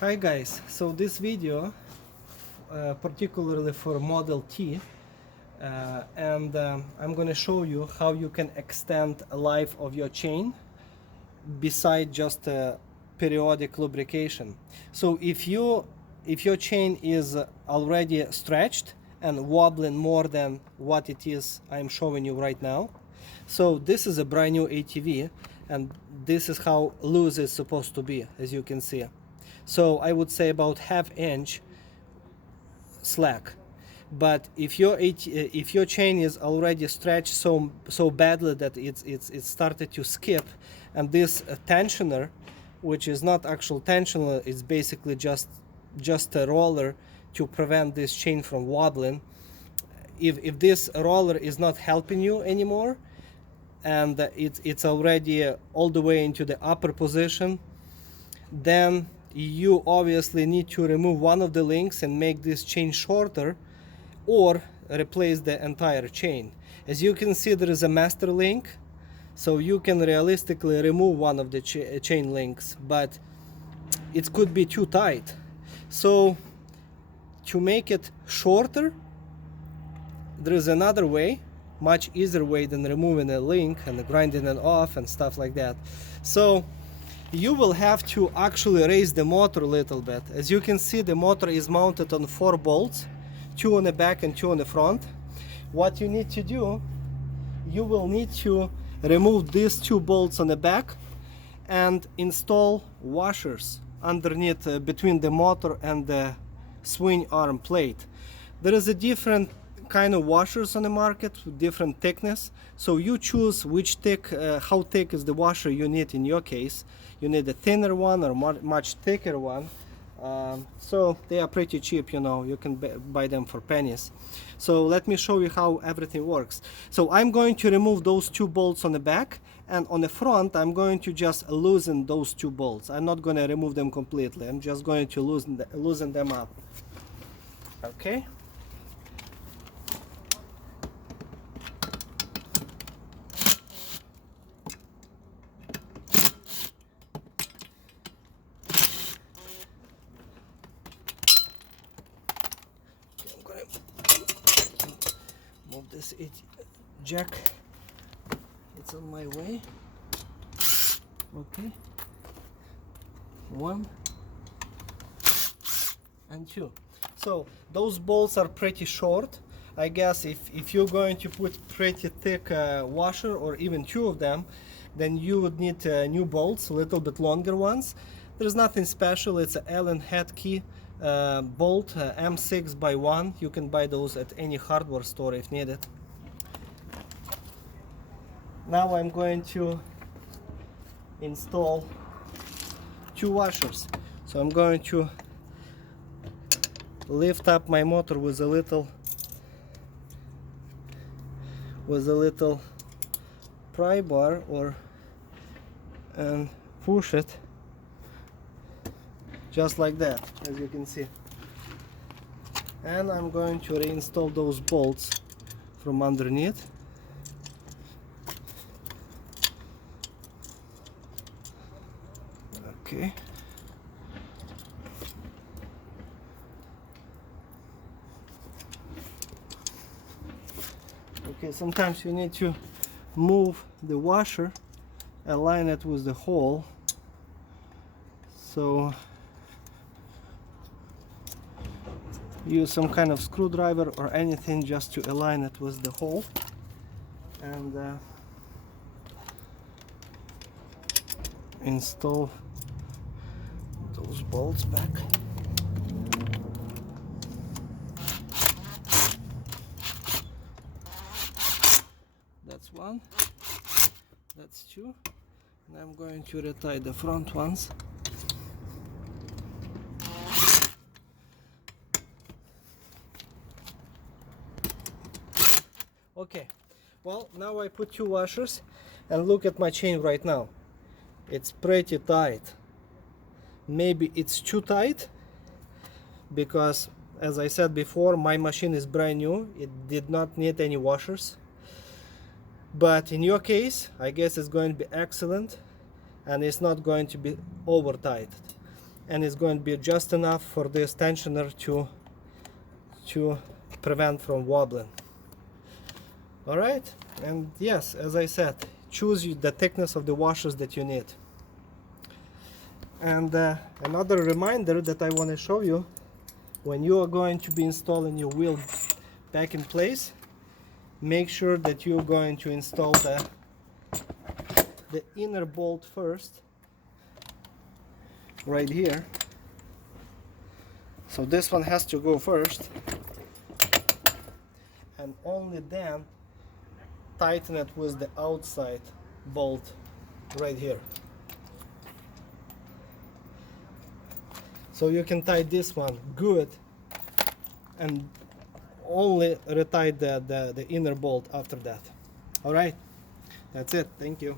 Hi guys, so this video particularly for Model T and I'm going to show you how you can extend the life of your chain beside just periodic lubrication. So if your chain is already stretched and wobbling more than what it is I'm showing you right now, so this is a brand new ATV and this is how loose it's supposed to be, as you can see. So I would say about ½ inch slack. But if your chain is already stretched so badly that it's started to skip, and this tensioner, which is not actual tensioner, is basically just a roller to prevent this chain from wobbling. If this roller is not helping you anymore, and it's already all the way into the upper position, then you obviously need to remove one of the links and make this chain shorter, or replace the entire chain. As you can see, there is a master link, so you can realistically remove one of the chain links, but it could be too tight. So to make it shorter, there is another way, much easier way than removing a link and grinding it off and stuff like that. So you will have to actually raise the motor a little bit. As you can see, the motor is mounted on 4 bolts, 2 on the back and 2 on the front. What you need to do, you will need to remove these 2 bolts on the back and install washers underneath between the motor and the swing arm plate. There is a different kind of washers on the market with different thickness, so you choose which how thick is the washer you need. In your case, you need a thinner one or much thicker one. So they are pretty cheap, you know, you can buy them for pennies. So let me show you how everything works. So I'm going to remove those 2 bolts on the back, and on the front I'm going to just loosen those 2 bolts. I'm not going to remove them completely, I'm just going to loosen them up. Okay. Move this jack, it's on my way. Okay, 1 and 2. So those bolts are pretty short. I guess if you're going to put pretty thick washer, or even 2 of them, then you would need new bolts, a little bit longer ones. There's nothing special, it's an Allen head key bolt, M6 by 1. You can buy those at any hardware store if needed. Now I'm going to install 2 washers. So I'm going to lift up my motor with a little pry bar, and push it just like that, as you can see. And I'm going to reinstall those bolts from underneath. Okay. Okay, sometimes you need to move the washer, align it with the hole. So use some kind of screwdriver or anything just to align it with the hole, and install those bolts back. That's 1, that's 2, and I'm going to retie the front ones. Okay, well, now I put 2 washers, and look at my chain right now. It's pretty tight. Maybe it's too tight because, as I said before, my machine is brand new. It did not need any washers. But in your case, I guess it's going to be excellent, and it's not going to be over tight. and it's going to be just enough for this tensioner to prevent from wobbling. All right, and yes, as I said, choose the thickness of the washers that you need. And another reminder that I want to show you, when you are going to be installing your wheel back in place, make sure that you're going to install the inner bolt first, right here. So this one has to go first, and only then tighten it with the outside bolt right here. So you can tie this one good and only retie the inner bolt after that. All right, that's it. Thank you.